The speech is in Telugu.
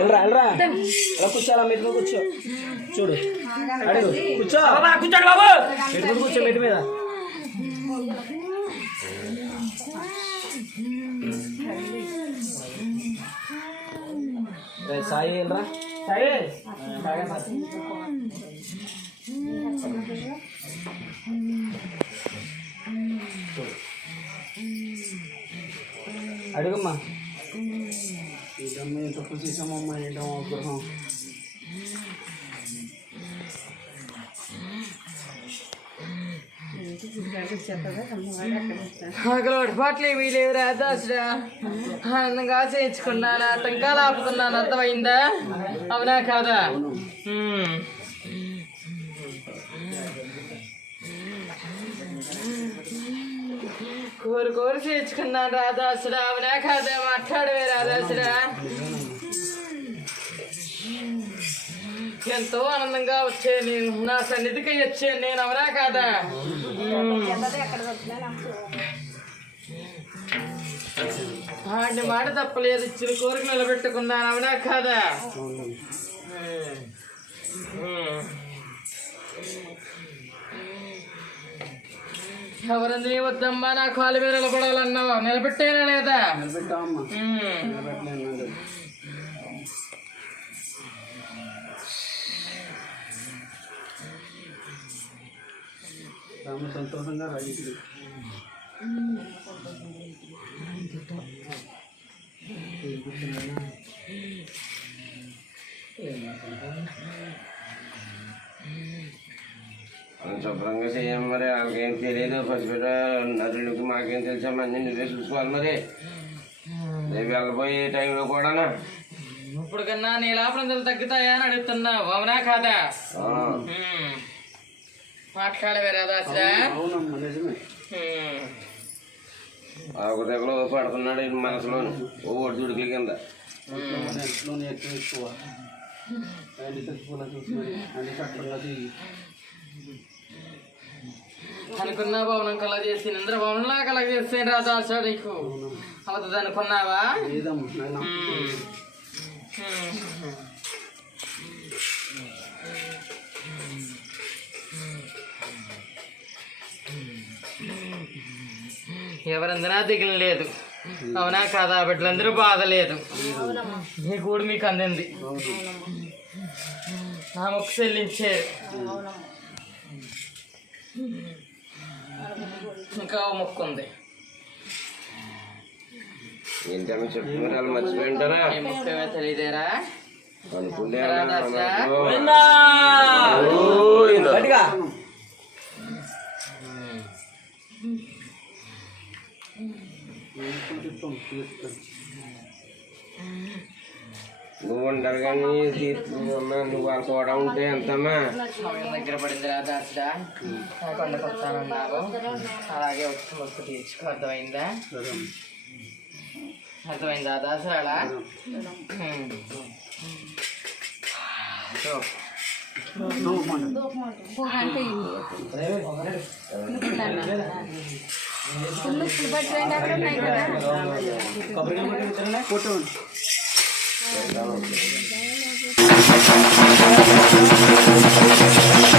వెళ్ళరా వెళ్ళరా ఇలా కూర్చోాలా మెట్టు మీద కూర్చో చూడు అడుగు కూర్చో కూర్చోండి బాబు మెట్టు మీద కూర్చో మెట్టు మీద రేయ్, సాయి వెళ్ళరా? సాయి. అడుగమ్మా. ఏంటమ్మా ఎంత తప్పు చేసామమ్మా ఏంటమ్మా గృహం. ఏమీ లేవు ఆనందంగా చేయించుకున్నాను ఆటంకాలు ఆపుకున్నాను అర్థమైందా? అవునా కాదా? కోరు కోరు చేర్చుకున్నాను రాధాసురా అవునా కాదా మాట్లాడవే రాదాసురా ఎంతో ఆనందంగా వచ్చే నేను. నా సన్నిధికి వచ్చాను నేను. అవరా కాదా? వాడిని మాట తప్పలేదు. ఇచ్చిన కోరిక నిలబెట్టుకున్నాను అవనా కాదా? ఎవరంది వద్దమ్మా నా కాలు మీద నిలబడాలన్నావు నిలబెట్టేనా లేదా నిలబెట్టామమ్మా ఉమ్. నిలబెట్టలేదు రామ సంతోషంగా రైతు మనం శుభ్రంగా చేయం మరి వాళ్ళకేం తెలియదు పసిపిల్ల నరుడికి మాకేం తెలుసా అన్నీ నువ్వే చూసుకోవాలి మరి. రేపు వెళ్ళబోయే టైంలో కూడానా? ఇప్పుడు కన్నా నీ లాభం తగ్గుతాయా అని అడుగుతున్నావు అవునా కాదా. మాట్లాడవే. ఆకు తెగలో పడుతున్నాడు ఈ మనసులోని ఓ దుడికి కింద. ఎక్కువ అనుకున్న భవనం కల చేసి ఇంద్ర భవనంలా కల చేస్తే రాదాస నీకు అవుతుంది అనుకున్నావా ఎవరందనా దిగులు లేదు. అవునా కాదా? బిడ్డలందరూ బాధ లేదు. మీ గూడు మీకు అందింది. నా మొక్కు చెల్లించారు ఇంకా ఓ మొక్కు ఉంది ఏంటన్నా చెప్తున్నారు వాళ్ళు మర్చిపోయి ఉంటారా ఏ మొక్కు తెలియదేరా అనుకుంటే రాదాసా? నువ్వు కానీ తీసుకున్నా నువ్వు వాళ్ళ కూడా ఉంటే ఎంతమ్మా? సమయం దగ్గర పడింది రాదాసుడా నా కొండకు వస్తానన్నావు. అలాగే వచ్చి మొక్కు తీర్చుకో. అర్థమైందా. అర్థమైందా దాసరాడా? ఫోటో ఆ